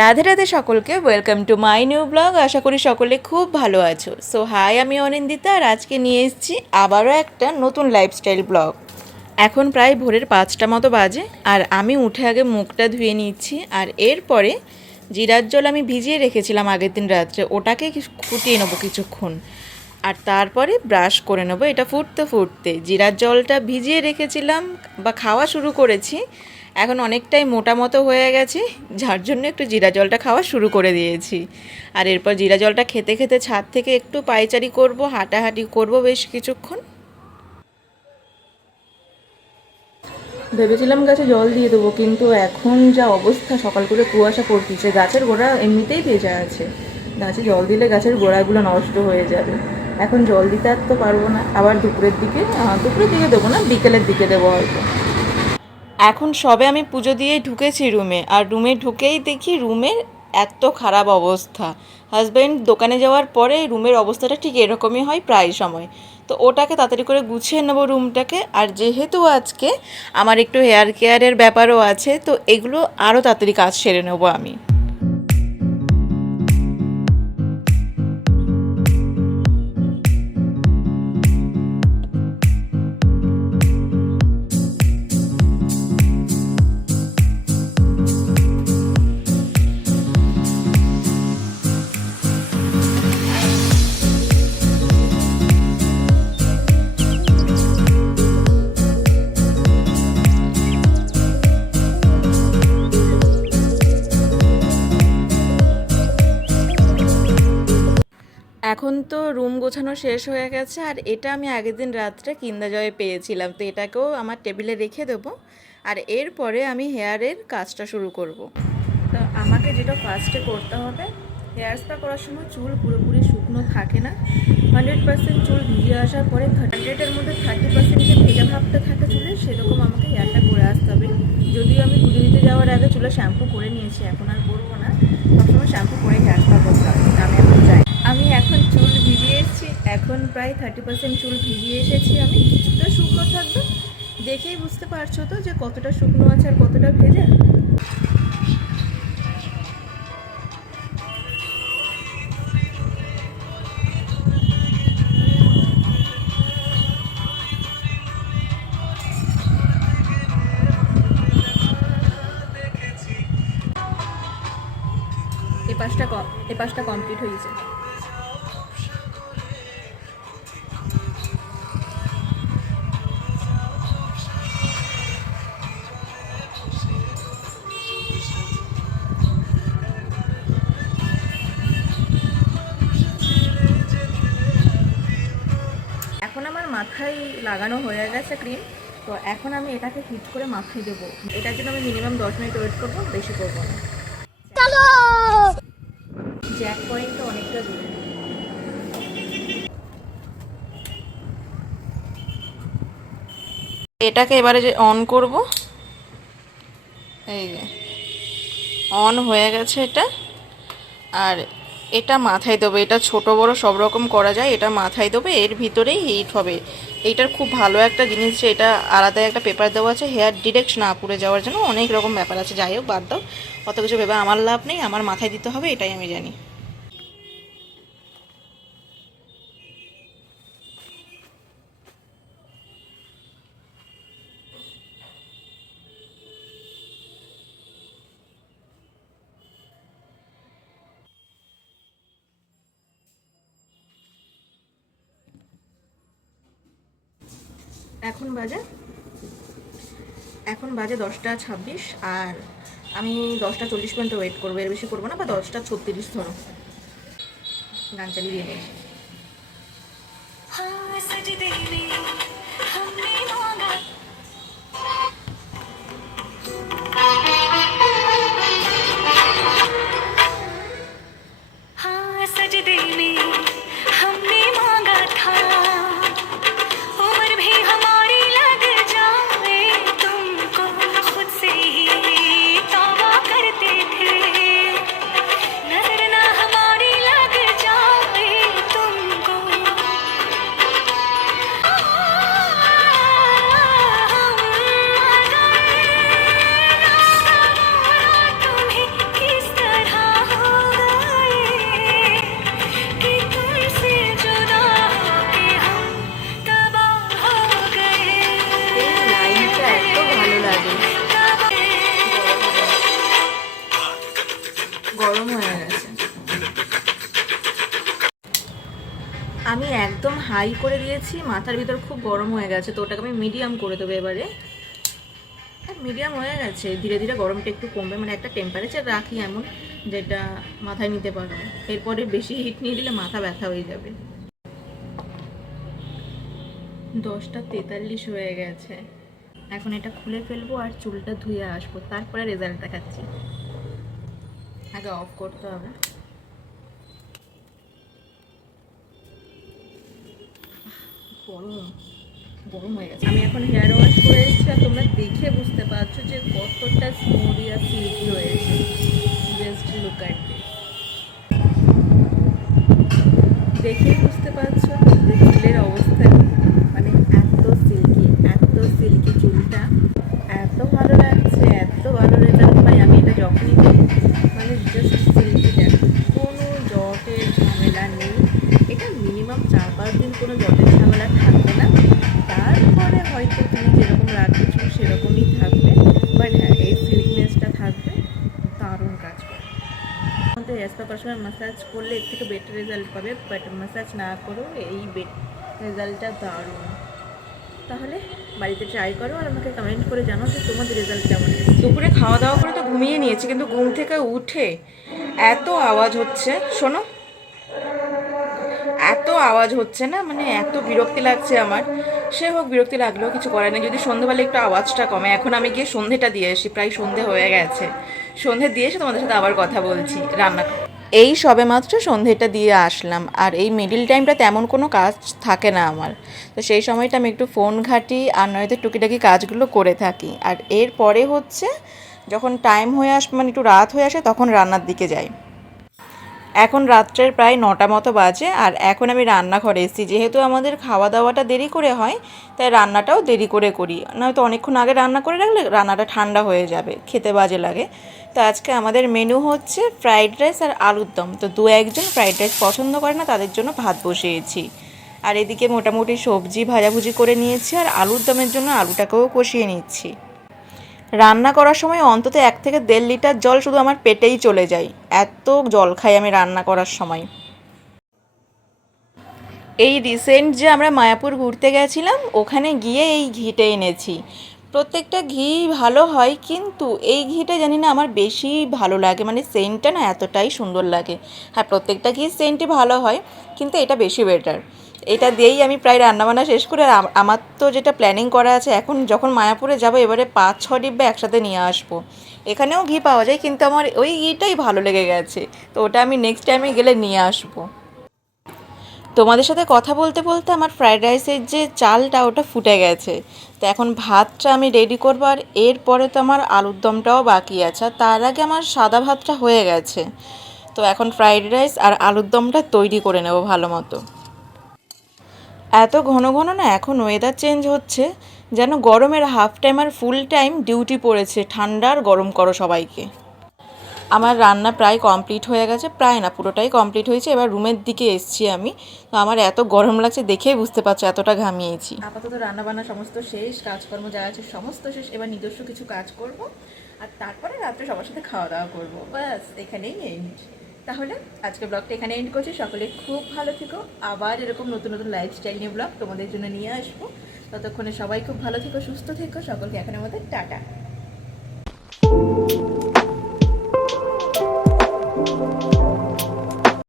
রাধে রাধে সকলকে, welcome to my new blog. আশা করি সকলে খুব ভালো আছো। সো হাই, আমি অনিন্দিতা আর আজকে নিয়ে এসেছি আবারও একটা নতুন লাইফস্টাইল ব্লগ। এখন প্রায় ভোরের 5টা মতো বাজে আর আমি উঠে আগে মুখটা ধুয়ে নিচ্ছি। আর এরপরে জিরার জল আমি ভিজিয়ে রেখেছিলাম আগের দিন রাত্রে, ওটাকে ফুটিয়ে নেবো কিছুক্ষণ। আর তারপরে ব্রাশ করে নেবো। এটা ফুটতে ফুটতে জিরার জলটা ভিজিয়ে রেখেছিলাম বা খাওয়া শুরু করেছি, এখন অনেকটাই মোটা মতো হয়ে গেছে, যার জন্য একটু জিরা জলটা খাওয়া শুরু করে দিয়েছি। আর এরপর জিরা জলটা খেতে খেতে ছাদ থেকে একটু পায়চারি করব, হাঁটাহাঁটি করব বেশ কিছুক্ষণ। ভেবেছিলাম গাছে জল দিয়ে দেবো, কিন্তু এখন যা অবস্থা, সকাল করে কুয়াশা পড়তেছে, গাছের গোড়া এমনিতেই ভেজা আছে, গাছে জল দিলে গাছের গোড়াগুলো নষ্ট হয়ে যাবে। এখন জল দিতে আর তো পারবো না, আবার দুপুরের দিকে দেবো না, বিকেলের দিকে দেবো হয়তো। এখন সবে আমি পুজো দিয়ে ঢুকেছি রুমে, আর রুমে ঢুকেই দেখি রুমের এত খারাপ অবস্থা। হাজব্যান্ড দোকানে যাওয়ার পরে রুমের অবস্থাটা ঠিক এরকমই হয় প্রায় সময়। তো ওটাকে তাড়াতাড়ি করে গুছিয়ে নেবো রুমটাকে। আর যেহেতু আজকে আমার একটু হেয়ার কেয়ারের ব্যাপারও আছে, তো এগুলো আরও তাড়াতাড়ি কাজ সেরে নেবো আমি। এখন তো রুম গোছানো শেষ হয়ে গেছে, আর এটা আমি আগের দিন রাত্রে কিন্ডার জয়ে পেয়েছিলাম, তো এটাকেও আমার টেবিলে রেখে দেবো। আর এরপরে আমি হেয়ারের কাজটা শুরু করব। তো আমাকে যেটা ফার্স্টে করতে হবে, হেয়ার স্পা করার সময় চুল পুরোপুরি শুকনো থাকে না, 100% চুল ভিজে আসার পরে 100-এর মধ্যে 30% যে ভেজা ভাবটা থাকে চুলে, সেরকম আমাকে হেয়ারটা করে আসতে হবে। যদিও আমি পুজো দিতে যাওয়ার আগে চুলে শ্যাম্পু করে নিয়েছি, এখন আর করবো না, সবসময় শ্যাম্পু করে হেয়ার স্পা করতে হবে। আমি এখন চুল ভিজিয়ে এসেছি, এখন প্রায় 30% চুল ভিজিয়ে এসেছি আমি। কিছুটা শুকনো থাকবে, দেখেই বুঝতে পারছো তো যে কতটা শুকনো আছে আর কতটা ভেজা। এ পাশটা কমপ্লিট হয়েছে। এখন আমার মাথায় লাগানো হয়ে গেছে ক্রিম, তো এখন আমি এটাকে হিট করে মাথায় দেবো। এটার জন্য আমি মিনিমাম 10 মিনিট ওয়েট করবো, বেশি করবো না। জ্যাক পয়েন্টটা অনেকটা দূরে। এটাকে এবারে যে অন করব, এই যে অন হয়ে গেছে এটা। আর এটা মাথায় দেবো, এটা ছোট বড় সব রকম করা যায়, এটা মাথায় দেবো, এর ভিতরেই হিট হবে। এইটার খুব ভালো একটা জিনিস যে এটা আলাদা একটা পেপার দেওয়া আছে হেয়ার ডিরেক্ট না পুড়ে যাওয়ার জন্য, অনেক রকম ব্যাপার আছে। যাই হোক, বাদ দাও, অত কিছু ভেবে আমার লাভ নেই, আমার মাথায় দিতে হবে, এটাই আমি জানি। এখন বাজে 10টা 26, আর আমি 10টা 40 পর্যন্ত ওয়েট করবো, এর বেশি করবো না, বা 10টা 36 ধরো। গান চালিয়ে দিয়ে নেই। হাই করে দিয়েছি, মাথার ভিতর খুব গরম হয়ে গেছে, তো ওটাকে আমি মিডিয়াম করে দেবো এবারে। মিডিয়াম হয়ে গেছে, ধীরে ধীরে গরমটা একটু কমবে, মানে একটা টেম্পারেচার রাখি এমন যেটা মাথায় নিতে পারবো। এরপরে বেশি হিট নিয়ে দিলে মাথা ব্যথা হয়ে যাবে। 10:43 হয়ে গেছে। এখন এটা খুলে ফেলবো আর চুলটা ধুয়ে আসবো, তারপরে রেজাল্ট দেখাচ্ছি। আগে অফ করতে হবে। গরম হয়ে গেছে। আমি এখন হেয়ার ওয়াশ করে এসেছি আর তোমরা দেখে বুঝতে পারছো যে কতটা স্মুদি আর সিল্কি হয়েছে। জাস্ট লুক অ্যাট দিস, দেখেই বুঝতে পারছো যে চুলের অবস্থা, মানে এত সিল্কি চুলটা, এত ভালো লাগছে, এত ভালো রেজাল্ট পাই আমি এটা যখনই দিই। মানে জাস্ট সিল্কি দেখো, কোনো জটের ঝামেলা নেই। এটা মিনিমাম 4-5 দিন কোনো জটের ঝামেলা থাকবে না, তারপরে হয়তো তুমি যেরকম রাখবে চুল সেরকমই থাকবে, বাট হ্যাঁ এই সিল্কনেসটা থাকবে, দারুণ কাজ করে। আমাদের হেয়ার স্পা করার সময় ম্যাসাজ করলে এর থেকে বেটার রেজাল্ট পাবে, বাট ম্যাসাজ না করেও এই রেজাল্টটা দারুণ। তাহলে বাড়িতে ট্রাই করো আর আমাকে কমেন্ট করে জানাও যে তোমাদের রেজাল্ট কেমন এসেছে। দুপুরে খাওয়া দাওয়া করে তো ঘুমিয়ে নিয়েছি, কিন্তু ঘুম থেকে উঠে এত আওয়াজ হচ্ছে, শোনো, এত আওয়াজ হচ্ছে না, মানে এত বিরক্তি লাগছে আমার। সে হোক, বিরক্তি লাগলেও কিছু করে না, যদি সন্ধ্যেবেলা একটু আওয়াজটা কমে। এখন আমি গিয়ে সন্ধ্যেটা দিয়ে আসি, প্রায় সন্ধে হয়ে গেছে। সন্ধে দিয়ে এসে তোমাদের সাথে আবার কথা বলছি। এই সবে মাত্র সন্ধেটা দিয়ে আসলাম, আর এই মিডিল টাইমটা তেমন কোনো কাজ থাকে না আমার, তো সেই সময়টা আমি একটু ফোন ঘাঁটি আর নয়তো টুকিটাকি কাজগুলো করে থাকি। আর এরপরে হচ্ছে যখন টাইম হয়ে আসে, মানে একটু রাত হয়ে আসে, তখন রান্নার দিকে যাই। এখন রাত্রের প্রায় 9টা মতো বাজে, আর এখন আমি রান্নাঘরে এসেছি। যেহেতু আমাদের খাওয়া দাওয়াটা দেরি করে হয়, তাই রান্নাটাও দেরি করে করি, নয়তো অনেকক্ষণ আগে রান্না করে রাখলে রান্নাটা ঠান্ডা হয়ে যাবে, খেতে বাজে লাগে। তো আজকে আমাদের মেনু হচ্ছে ফ্রাইড রাইস আর আলুর দম। তো 2-1 জন ফ্রাইড রাইস পছন্দ করে না, তাদের জন্য ভাত বসিয়েছি। আর এদিকে মোটামুটি সবজি ভাজাভুজি করে নিয়েছি, আর আলুর দমের জন্য আলুটাকেও কষিয়ে নিচ্ছি। রান্না করার সময় অন্তত 1 থেকে 1.5 লিটার জল শুধু আমার পেটেই চলে যায়, এত জল খাই আমি রান্না করার সময়। এই রিসেন্ট যে আমরা মায়াপুর ঘুরতে গেছিলাম, ওখানে গিয়ে এই ঘিটা এনেছি। প্রত্যেকটা ঘি ভালো হয়, কিন্তু এই ঘিটা জানি না আমার বেশি ভালো লাগে, মানে সেন্টটা না এতটাই সুন্দর লাগে। হ্যাঁ, প্রত্যেকটা ঘির সেন্টই ভালো হয়, কিন্তু এটা বেশি বেটার। এটা দিয়েই আমি প্রায় রান্নাবান্না শেষ করে, আমার তো যেটা প্ল্যানিং করা আছে, এখন যখন মায়াপুরে যাবো এবারে 5-6 ডিব্বা একসাথে নিয়ে আসবো। এখানেও ঘি পাওয়া যায়, কিন্তু আমার ওই ঘিটাই ভালো লেগে গেছে, তো ওটা আমি নেক্সট টাইমে গেলে নিয়ে আসবো। তোমাদের সাথে কথা বলতে বলতে আমার ফ্রাইড রাইসের যে চালটা ওটা ফুটে গেছে, তো এখন ভাতটা আমি রেডি করবো। আর এরপরে তো আমার আলুর দমটাও বাকি আছে, আর তার আগে আমার সাদা ভাতটা হয়ে গেছে। তো এখন ফ্রাইড রাইস আর আলুর দমটা তৈরি করে নেব ভালো মতো। এত ঘন ঘন না এখন ওয়েদার চেঞ্জ হচ্ছে, যেন গরমের হাফ টাইম আর ফুল টাইম ডিউটি পড়েছে, ঠান্ডা আর গরম করো সবাইকে। আমার রান্না প্রায় কমপ্লিট হয়ে গেছে, প্রায় না পুরোটাই কমপ্লিট হয়েছে। এবার রুমের দিকে এসছি আমি, তো আমার এত গরম লাগছে দেখেই বুঝতে পারছো এতটা ঘামিয়েছি। আপাতত রান্নাবান্না সমস্ত শেষ, কাজকর্ম যা আছে সমস্ত শেষ। এবার নিজস্ব কিছু কাজ করব, আর তারপরে রাত্রে সবার সাথে খাওয়া দাওয়া করবো, ব্যাস এখানেই এন্ড। তাহলে আজকে ব্লগটা এখানে এন্ড করছি। সকলে খুব ভালো থেকো, আবার এরকম নতুন নতুন লাইফস্টাইল নিয়ে ব্লগ তোমাদের জন্য নিয়ে আসবো। ততক্ষণে সবাই খুব ভালো থেকো, সুস্থ থেকো। সকলকে এখন আমাদের টাটা।